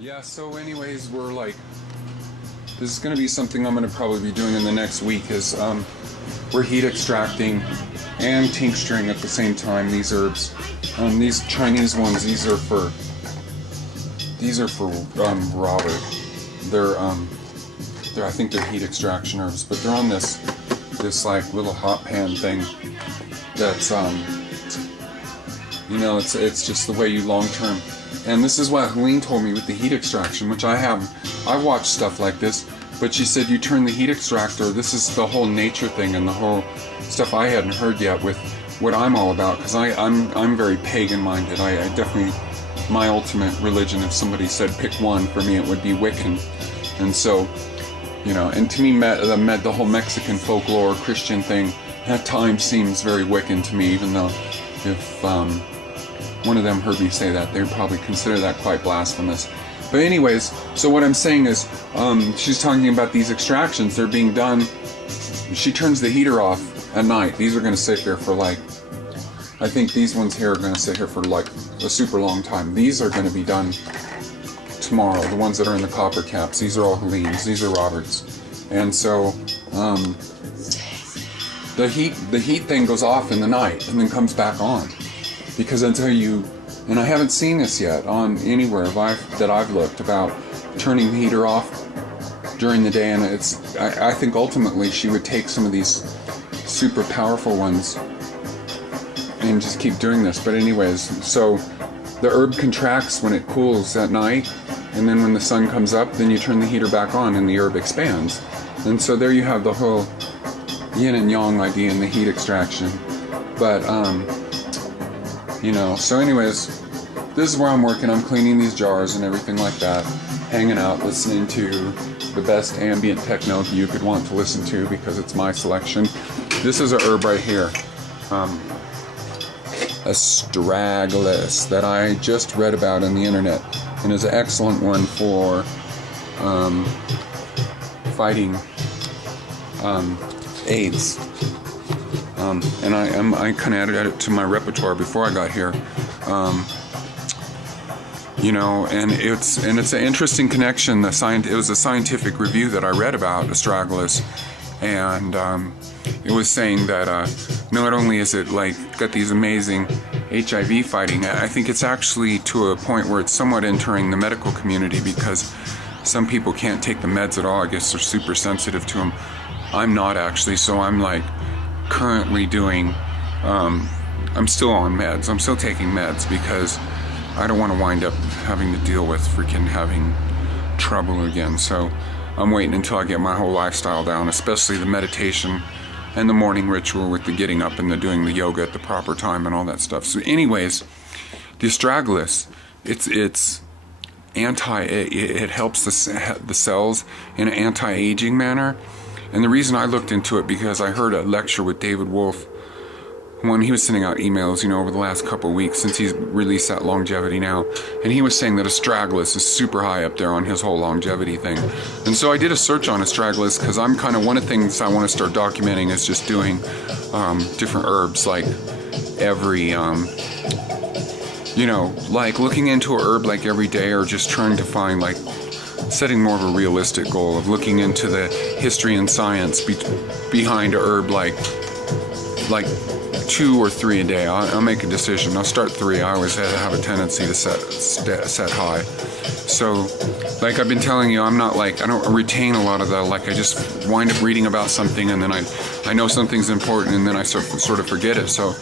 Yeah, so anyways, this is going to be something I'm going to probably be doing in the next week is we're heat extracting and tincturing at the same time these herbs. These Chinese ones, these are for Robert. They're I think they're heat extraction herbs, but they're on this like little hot pan thing that's it's just the way you long term. And this is what Helene told me with the heat extraction, which I watched stuff like this, but she said you turn the heat extractor, this is the whole nature thing and the whole stuff I hadn't heard yet with what I'm all about, because I'm very pagan minded. I definitely, my ultimate religion, if somebody said pick one, for me it would be Wiccan. And so, and to me the whole Mexican folklore Christian thing at times seems very Wiccan to me, even though if one of them heard me say that, they'd probably consider that quite blasphemous. But anyways, so what I'm saying is, she's talking about these extractions. They're being done, she turns the heater off at night. These are going to sit here for I think these ones here are going to sit here for a super long time. These are going to be done tomorrow. The ones that are in the copper caps, these are all Helene's, these are Robert's. And so, the heat thing goes off in the night and then comes back on. Because until and I haven't seen this yet on anywhere that I've looked about turning the heater off during the day, and I think ultimately she would take some of these super powerful ones and just keep doing this. But anyways, so the herb contracts when it cools at night, and then when the sun comes up, then you turn the heater back on and the herb expands. And so there you have the whole yin and yang idea in the heat extraction. But so anyways, this is where I'm working. I'm cleaning these jars and everything like that, hanging out, listening to the best ambient techno you could want to listen to, because it's my selection. This is a herb right here, Astragalus, that I just read about on the internet, and is an excellent one for fighting AIDS. And I kind of added it to my repertoire before I got here. And it's an interesting connection. It was a scientific review that I read about Astragalus, and it was saying that not only is it got these amazing HIV fighting, I think it's actually to a point where it's somewhat entering the medical community, because some people can't take the meds at all. I guess they're super sensitive to them. I'm not actually, so I'm currently doing, I'm still on meds. I'm still taking meds because I don't want to wind up having to deal with freaking having trouble again. So I'm waiting until I get my whole lifestyle down, especially the meditation and the morning ritual with the getting up and the doing the yoga at the proper time and all that stuff. So anyways, the Astragalus, it helps the cells in an anti-aging manner. And the reason I looked into it, because I heard a lecture with David Wolf when he was sending out emails, over the last couple of weeks since he's released that Longevity Now. And he was saying that Astragalus is super high up there on his whole longevity thing. And so I did a search on Astragalus, because I'm kind of, one of the things I want to start documenting is just doing different herbs, every, looking into a herb every day, or just trying to find setting more of a realistic goal of looking into the history and science behind a herb, like 2 or 3 a day. I'll make a decision. I'll start 3. I always have a tendency to set high. So, I've been telling you, I'm not I don't retain a lot of that. I just wind up reading about something, and then I know something's important, and then I sort of forget it. So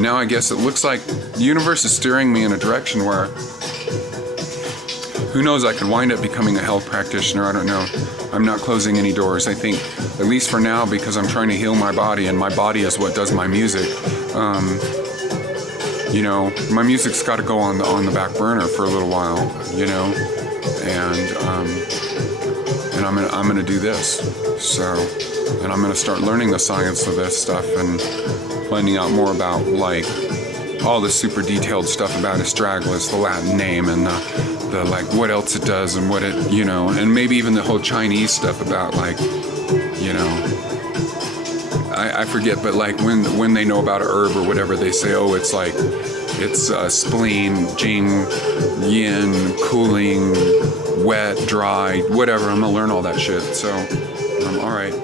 now I guess it looks like the universe is steering me in a direction where, who knows, I could wind up becoming a health practitioner. I don't know. I'm not closing any doors. I think, at least for now, because I'm trying to heal my body, and my body is what does my music. My music's got to go on the back burner for a little while, and I'm gonna do this. So, and I'm gonna start learning the science of this stuff and finding out more about all the super detailed stuff about Astragalus, the Latin name, and the what else it does, and what it, and maybe even the whole Chinese stuff about I forget, but when they know about a herb or whatever, they say, oh, it's spleen, jing, yin, cooling, wet, dry, whatever. I'm gonna learn all that shit. So, all right.